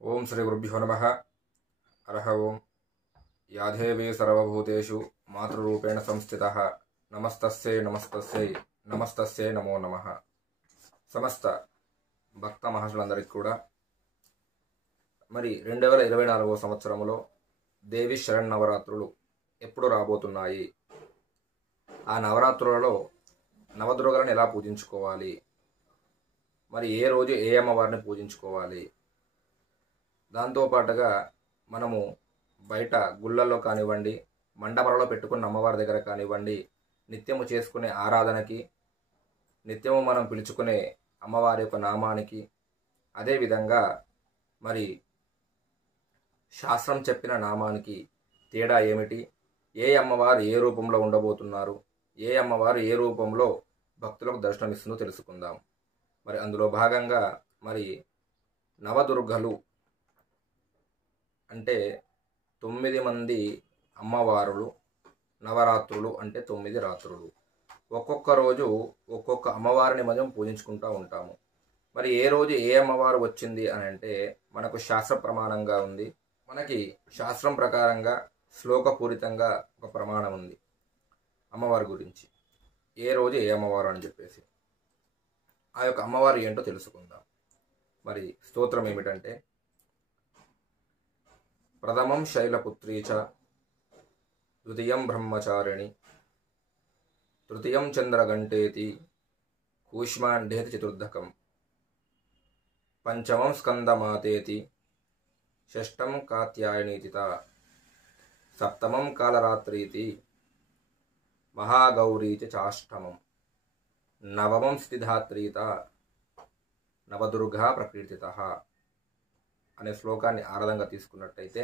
ఓం శ్రీ గురుభ్యో నమః. హరః ఓం. యా దేవీ సర్వభూతేషు మాతృరూపేణ సంస్థితః నమస్తస్యై నమస్తస్యై నమస్తస్యై నమో నమః. సమస్త భక్త మహాశులందరికీ కూడా మరి 2024 సంవత్సరంలో దేవి శరన్నవరాత్రులు ఎప్పుడు రాబోతున్నాయి, ఆ నవరాత్రులలో నవదుర్గలను ఎలా పూజించుకోవాలి, మరి ఏ రోజు ఏ అమ్మవారిని పూజించుకోవాలి, దాంతోపాటుగా మనము బయట గుళ్ళల్లో కానివ్వండి, మండపాలలో పెట్టుకున్న అమ్మవారి దగ్గర కానివ్వండి, నిత్యము చేసుకునే ఆరాధనకి, నిత్యము మనం పిలుచుకునే అమ్మవారి యొక్క నామానికి, అదేవిధంగా మరి శాస్త్రం చెప్పిన నామానికి తేడా ఏమిటి, ఏ అమ్మవారు ఏ రూపంలో ఉండబోతున్నారు, ఏ అమ్మవారు ఏ రూపంలో భక్తులకు దర్శనమిస్తుందో తెలుసుకుందాం. మరి అందులో భాగంగా మరి నవదుర్గలు అంటే 9 మంది అమ్మవారులు, నవరాత్రులు అంటే 9 రాత్రులు. ఒక్కొక్క రోజు ఒక్కొక్క అమ్మవారిని మనం పూజించుకుంటూ ఉంటాము. మరి ఏ రోజు ఏ అమ్మవారు వచ్చింది అని అంటే మనకు శాస్త్ర ప్రమాణంగా ఉంది. మనకి శాస్త్రం ప్రకారంగా శ్లోకపూరితంగా ఒక ప్రమాణం ఉంది అమ్మవారి గురించి, ఏ రోజు ఏ అమ్మవారు అని చెప్పేసి. ఆ యొక్క అమ్మవారు ఏంటో తెలుసుకుందాం. మరి స్తోత్రం ఏమిటంటే, ప్రథమం శైలపుత్రీ చ, ద్వితీయం బ్రహ్మచారిణి, తృతీయం చంద్రఘంటేతి, కూష్మాండేతి చతుర్థకం, పంచమం స్కందమాతేతి, షష్టం కాత్యాయనీతిత, సప్తమం కాలరాత్రీతి, మహాగౌరీతి చాష్టమం, నవమం స్థితిధాత్రీత, నవదుర్గా ప్రకీర్తితః అనే శ్లోకాన్ని ఆరాధనగా తీసుకున్నట్టయితే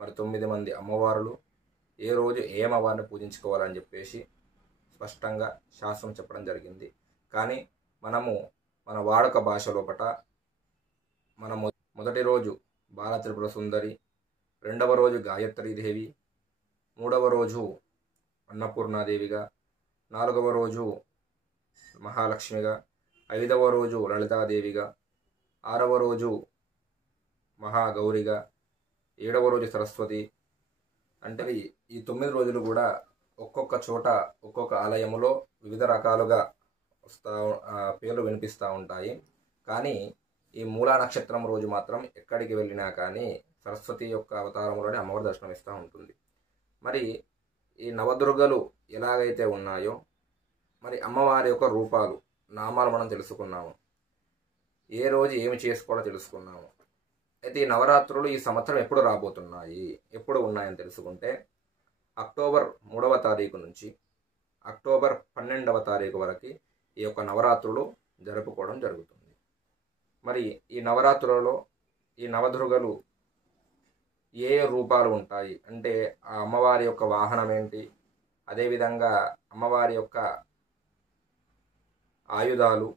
మరి 9 మంది అమ్మవారులు ఏ రోజు ఏ అమ్మవారిని పూజించుకోవాలని చెప్పేసి స్పష్టంగా శాస్త్రం చెప్పడం జరిగింది. కానీ మనము మన వాడుక భాష లోపట మనము మొదటి రోజు బాల త్రిపుర సుందరి, రెండవ రోజు గాయత్రీదేవి, మూడవ రోజు అన్నపూర్ణాదేవిగా, నాలుగవ రోజు మహాలక్ష్మిగా, ఐదవ రోజు లలితాదేవిగా, ఆరవ రోజు మహాగౌరిగా, ఏడవ రోజు సరస్వతి. అంటే ఈ 9 రోజులు కూడా ఒక్కొక్క చోట ఒక్కొక్క ఆలయములో వివిధ రకాలుగా పేర్లు వినిపిస్తూ ఉంటాయి. కానీ ఈ మూలా నక్షత్రం రోజు మాత్రం ఎక్కడికి వెళ్ళినా కానీ సరస్వతి యొక్క అవతారంలోనే అమ్మవారి దర్శనం ఇస్తూ ఉంటుంది. మరి ఈ నవదుర్గలు ఎలాగైతే ఉన్నాయో మరి అమ్మవారి యొక్క రూపాలు, నామాలు మనం తెలుసుకున్నాము. ఏ రోజు ఏమి చేసుకోవాలో తెలుసుకున్నాము. అయితే ఈ నవరాత్రులు ఈ సంవత్సరం ఎప్పుడు రాబోతున్నాయి, ఎప్పుడు ఉన్నాయని తెలుసుకుంటే అక్టోబర్ 3వ తారీఖు నుంచి అక్టోబర్ 12వ తారీఖు వరకు ఈ యొక్క నవరాత్రులు జరుపుకోవడం జరుగుతుంది. మరి ఈ నవరాత్రులలో ఈ నవదుర్గలు ఏ రూపాలు ఉంటాయి అంటే ఆ అమ్మవారి యొక్క వాహనం ఏంటి, అదేవిధంగా అమ్మవారి యొక్క ఆయుధాలు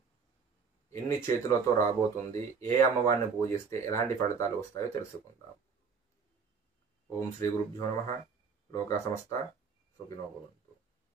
ఎన్ని చేతులతో రాబోతుంది, ఏ అమ్మవారిని పూజిస్తే ఎలాంటి ఫలితాలు వస్తాయో తెలుసుకుందాం. ఓం శ్రీ గురుభ్యో నమః. లోకా సమస్త సుఖినో భవంతు.